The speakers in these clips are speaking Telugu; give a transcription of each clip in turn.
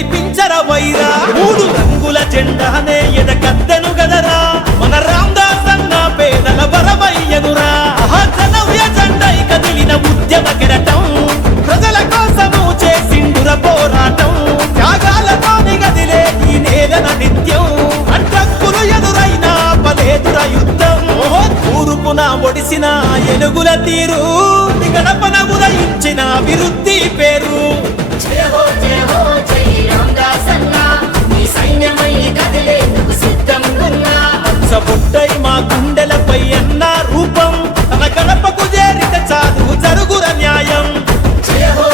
గెలిపించర వైరా మూడు రంగుల జెండానే ఎదగద్దెను గదరా మన రామదాస్ అన్న పేదల వరమయ్యనురా జనవ్య జెండై కదిలిన ఉద్యమ కెరటం ప్రజల కోసము చేసిండుర పోరాటం త్యాగాలతోని గదిలే ఈ నేలన నిత్యం అడ్డంకులు ఎదురైన పలేదుర యుద్ధం తూర్పున ఒడిసిన ఎనుగుల తీరు గడపన ఉదయించిన అభివృద్ధి పేరు జయ హో జై రామదాస్ అన్న నీ సైన్యమై కదిలేందుకు సిద్ధంగున్నా సబుట్టై మా గుండెలపై అన్న రూపం తన గడపకు చేరిత చాలు జరుగుర న్యాయం జయ హో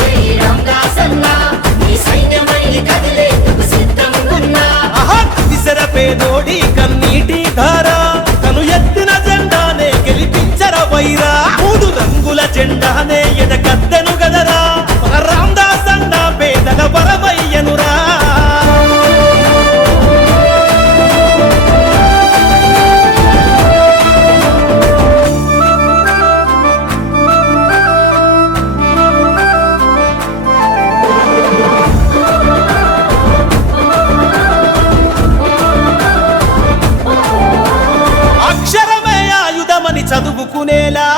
జై రామదాస్ అన్న నీ సైన్యమై కదిలేందుకు సిద్ధంగున్నా విసర పేదోడి కన్నీటి ధార తను ఎత్తిన జెండానే గెలిపించర వైరా మూడు రంగుల జెండానే ఎదగద్దెను గదరా మన రామదాస్ అన్న పేదల వరమయ్యనురా అక్షరమే ఆయుధమని చదువుకునేలా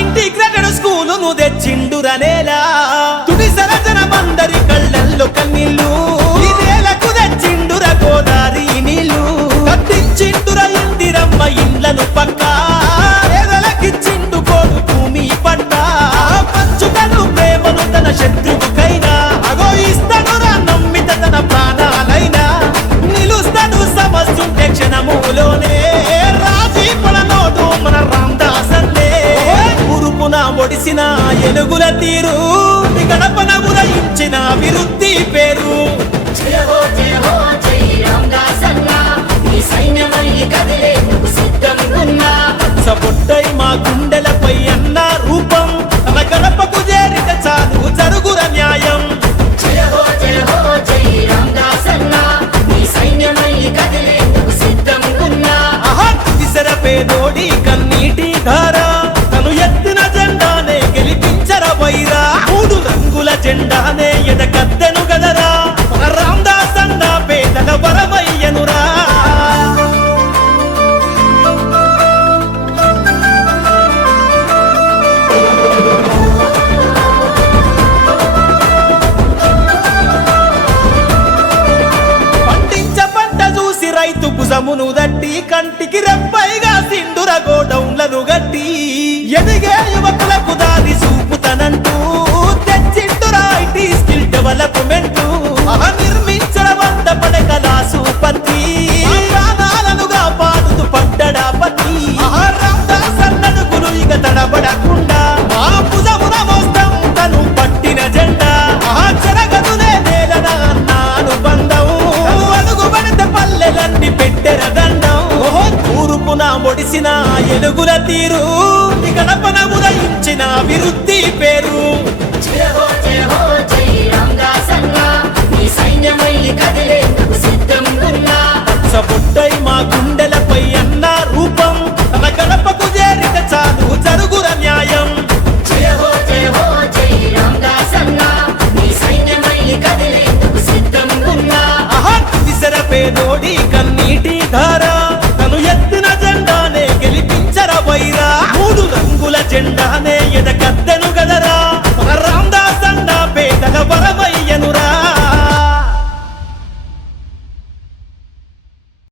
ఇంటిగ్రేటెడ్ స్కూలును తెచ్చిండురనేలా తుడి సరజనమందరి కళ్ళల్లో కన్నీళ్ళు ఈ నేలకు తెచ్చిండుర గోదారి నీళ్ళు కట్టించిండుర ఇందిరమ్మ ఇండ్లను పక్క పేదలకిచ్చిండు కోడు భూమి పట్ట పంచుకను ప్రేమను తన శత్రువుకైనా అగో ఇస్తడురా నమ్మిత తన ప్రాణాలైనా నిలుస్తాడు సమస్యుంటే క్షణములోనే మన రామదాస్ అన్నే ఉరుపున ఒడిసిన ఎనుగుల తీరు గడపన ఉదయించిన అభివృద్ధి పేరు జయ హో జై రామదాస్ అన్న నీ సైన్యమై కదిలేందుకు సిద్ధంగున్నా సబుట్టై మా గుండెలపై అన్న రూపం తన గడపకు చేరిత చాలు జరుగుర న్యాయం జయ హో జై రామదాస్ అన్న నీ సైన్యమై కదిలేందుకు సిద్ధంగున్నా విసర పేదోడి కన్నీటి ధార తను ఎత్తిన జెండానే గెలిపించర వైరా మూడు రంగుల జెండానే ఎదగద్దెను గదరా మన రామదాస్ అన్న పేదల వరమయ్యనురా పండించ పంట చూసి రైతు భుజమును దట్టి కంటికి రెప్పైగా సిండుర గోడౌన్లను గట్టి ఎదిగే యువకులకు దారి చూపుతనంటూ తెచ్చిండురా ఐటీ స్కిల్ డెవలప్మెంట్ నిర్మించడ 100 పడకల సూపత్రి ప్రాణాలనుగా పాడుతూ పడ్డడా పతి రామదాస్ అన్నడుగులు ఇక తడబడకుండా మా భుజమున మోస్తం తను పట్టిన జెండా చెరగదులే నేలన అన్నాను బంధం అలుగు పడితే పల్లెలన్నీ పెట్టెర దండం తూర్పున ఒడిసిన ఎలుగుల తీరు గడపన ఉదయించిన అభివృద్ధి పేరు జయ హో జై రామదాస్ అన్న నీ సైన్యమై కదిలేందుకు సిద్ధంగున్నా సబుట్టై మా గుండెలపై అన్న రూపం తన గడపకు చేరిత చాలు జరుగుర న్యాయం జయ హో జై రామదాస్ అన్న నీ సైన్యమై కదిలేందుకు సిద్ధంగున్నా విసర పేదోడి కన్నీటి ధార తను ఎత్తిన జెండానే గెలిపించర వైరా మూడు రంగుల జెండానే ఎదగద్దెను